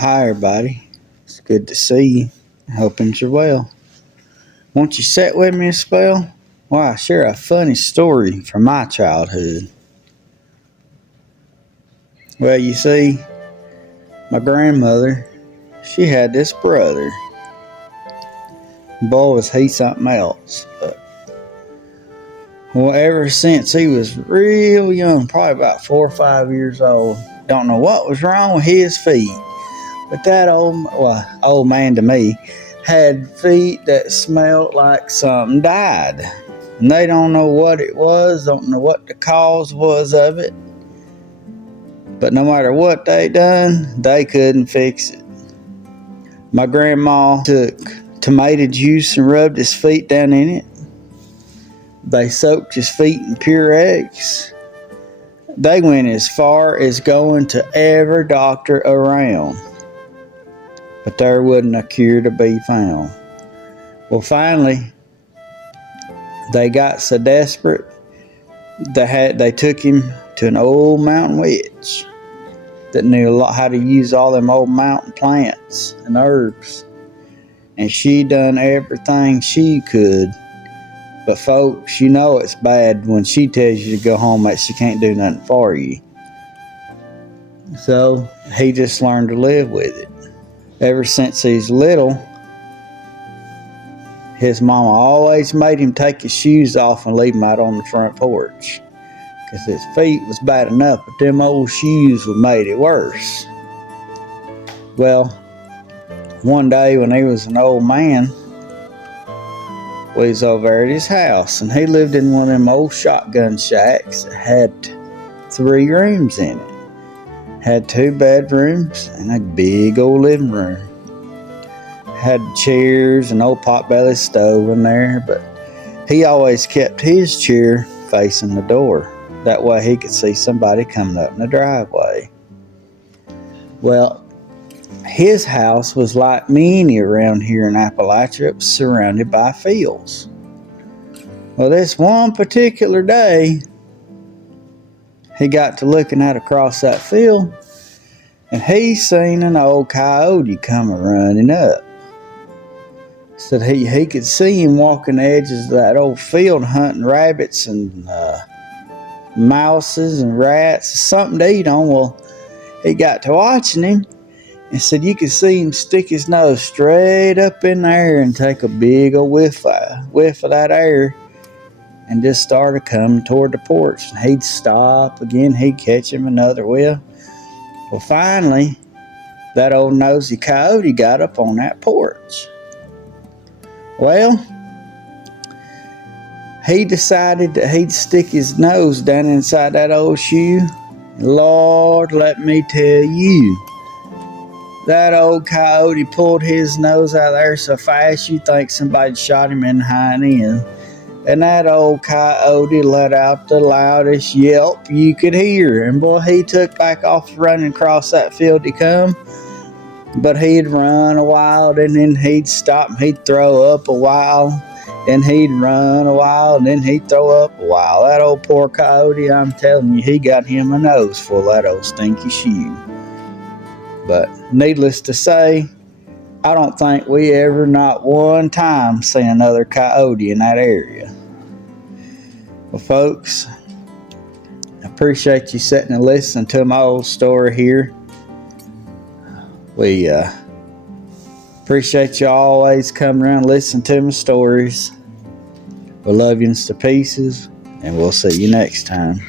Hi, everybody. It's good to see you. Hoping you're well. Won't you sit with me a spell? Well, I share a funny story from my childhood. Well, you see, my grandmother, she had this brother. Boy, was he something else. Well, ever since he was real young, probably about 4 or 5 years old, don't know what was wrong with his feet. But that old man to me had feet that smelled like something died. And they don't know what it was, don't know what the cause was of it. But no matter what they done, they couldn't fix it. My grandma took tomato juice and rubbed his feet down in it. They soaked his feet in Purex. They went as far as going to every doctor around. But there wasn't a cure to be found. Well, finally, they got so desperate, they took him to an old mountain witch that knew a lot how to use all them old mountain plants and herbs. And she done everything she could. But folks, you know it's bad when she tells you to go home that she can't do nothing for you. So he just learned to live with it. Ever since he's little, his mama always made him take his shoes off and leave them out on the front porch. Because his feet was bad enough, but them old shoes would made it worse. Well, one day when he was an old man, we was over there at his house, and he lived in one of them old shotgun shacks that had 3 rooms in it. Had 2 bedrooms and a big old living room. Had chairs and old potbelly stove in there, but he always kept his chair facing the door. That way he could see somebody coming up in the driveway. Well, his house was like many around here in Appalachia. It was surrounded by fields. Well, this one particular day, he got to looking out across that field, and he seen an old coyote coming running up. Said he could see him walking the edges of that old field hunting rabbits and mouses and rats, something to eat on. Well, he got to watching him and said you could see him stick his nose straight up in there and take a big old whiff of that air and just started coming toward the porch. And he'd stop again, he'd catch him another whiff. Well, finally, that old nosy coyote got up on that porch. Well, he decided that he'd stick his nose down inside that old shoe. Lord, let me tell you, that old coyote pulled his nose out of there so fast you think somebody shot him in the hind end. And that old coyote let out the loudest yelp you could hear. And boy, he took back off running across that field to come. But he'd run a while, and then he'd stop and he'd throw up a while. Then he'd run a while, and then he'd throw up a while. That old poor coyote, I'm telling you, he got him a nose full of that old stinky shoe. But needless to say, I don't think we ever, not one time, seen another coyote in that area. Well, folks, I appreciate you sitting and listening to my old story here. We appreciate you always coming around and listening to my stories. We love you to pieces, and we'll see you next time.